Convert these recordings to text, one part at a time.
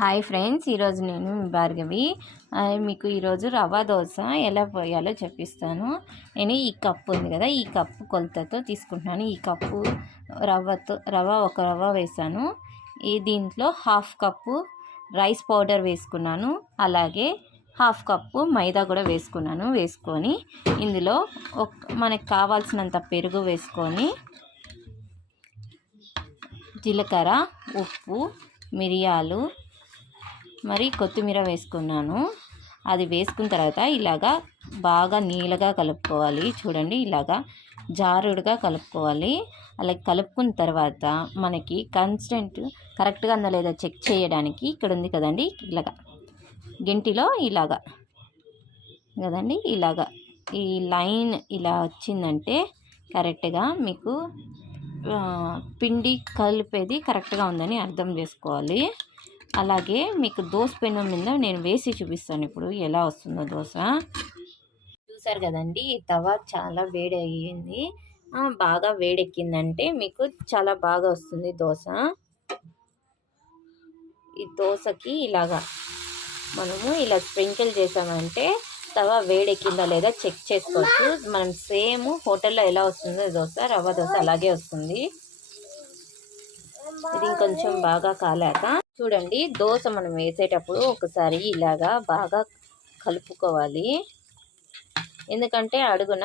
Hi friends, ఈరోజు నేను భార్గవి. మీకు ఈరోజు రవ్వ దోశ ఎలా పోయాలో చెప్పిస్తాను. నేను ఈ కప్పు ఉంది కదా, ఈ కప్పు కొలతతో తీసుకుంటున్నాను. ఈ కప్పు రవ్వ ఒక రవ్వ వేసాను. దీంట్లో హాఫ్ కప్పు రైస్ పౌడర్ వేసుకున్నాను. అలాగే హాఫ్ కప్పు మైదా కూడా వేసుకొని ఇందులో మనకు కావాల్సినంత పెరుగు వేసుకొని జీలకర్ర, ఉప్పు, మిరియాలు మరి కొత్తిమీర వేసుకున్నాను. అది వేసుకున్న తర్వాత ఇలాగా బాగా నీళ్ళగా కలుపుకోవాలి. చూడండి, ఇలాగా జారుడుగా కలుపుకోవాలి. అలా కలుపుకున్న తర్వాత మనకి కన్సిస్టెంట్ కరెక్ట్గా ఉందా లేదా చెక్ చేయడానికి ఇక్కడ ఉంది కదండి, ఇలాగా గెంటిలో ఇలాగా కదండి, ఇలాగా ఈ లైన్ ఇలా వచ్చిందంటే కరెక్ట్గా మీకు పిండి కలిపేది కరెక్ట్గా ఉందని అర్థం చేసుకోవాలి. అలాగే మీకు దోశ పెనం మీద నేను వేసి చూపిస్తాను ఇప్పుడు ఎలా వస్తుందో దోశ. చూసారు కదండి, ఈ తవా చాలా వేడి అయ్యింది. బాగా వేడెక్కిందంటే మీకు చాలా బాగా వస్తుంది దోశ. ఈ దోశకి ఇలాగా మనము ఇలా స్ప్రింకిల్ చేసామంటే తవా వేడెక్కిందా లేదా చెక్ చేసుకోవచ్చు. మనం సేమ్ హోటల్లో ఎలా వస్తుందో దోశ, రవ్వ దోశ అలాగే వస్తుంది. ఇది ఇంకొంచెం బాగా కాలాక చూడండి, దోశ మనం వేసేటప్పుడు ఒకసారి ఇలాగా బాగా కలుపుకోవాలి. ఎందుకంటే అడుగున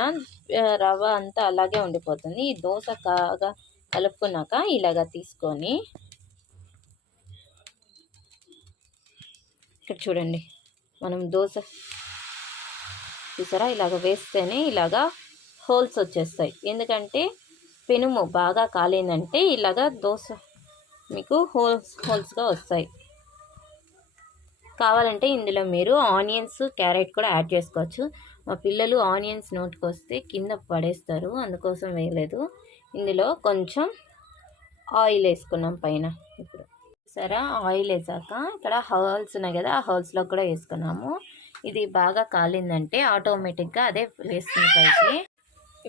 రవ్వ అంతా అలాగే ఉండిపోతుంది. ఈ దోశ కాగా కలుపుకున్నాక ఇలాగా తీసుకొని ఇక్కడ చూడండి, మనం దోశ చూసారా, ఇలాగ వేస్తేనే ఇలాగా హోల్స్ వచ్చేస్తాయి. ఎందుకంటే పెనుము బాగా కాలేదంటే ఇలాగా దోశ మీకు హోల్స్గా వస్తాయి. కావాలంటే ఇందులో మీరు ఆనియన్స్, క్యారెట్ కూడా యాడ్ చేసుకోవచ్చు. మా పిల్లలు ఆనియన్స్ నోటికి వస్తే కింద పడేస్తారు, అందుకోసం వేయలేదు. ఇందులో కొంచెం ఆయిల్ వేసుకున్నాం పైన. ఇప్పుడు సరే, ఆయిల్ వేసాక ఇక్కడ హోల్స్ ఉన్నాయి కదా, ఆ హోల్స్లో కూడా వేసుకున్నాము. ఇది బాగా కాలిందంటే ఆటోమేటిక్గా అదే వేస్తుంది పైకి.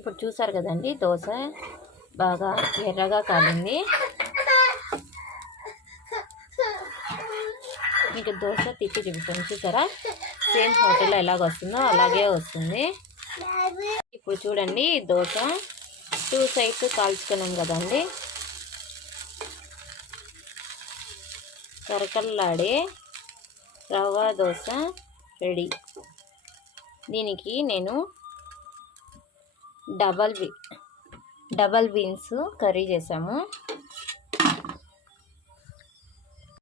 ఇప్పుడు చూసారు కదండి, దోశ బాగా ఎర్రగా కాలింది. మీకు దోశ తిప్పి చూపిస్తాను. చూసారా, సేమ్ హోటల్లో ఎలాగ వస్తుందో అలాగే వస్తుంది. ఇప్పుడు చూడండి, దోశ 2 సైడ్స్ కాల్చుకున్నాం కదండి. కరకల్లాడే రవ్వ దోశ రెడీ. దీనికి నేను డబల్ బీన్స్ కర్రీ చేసాము.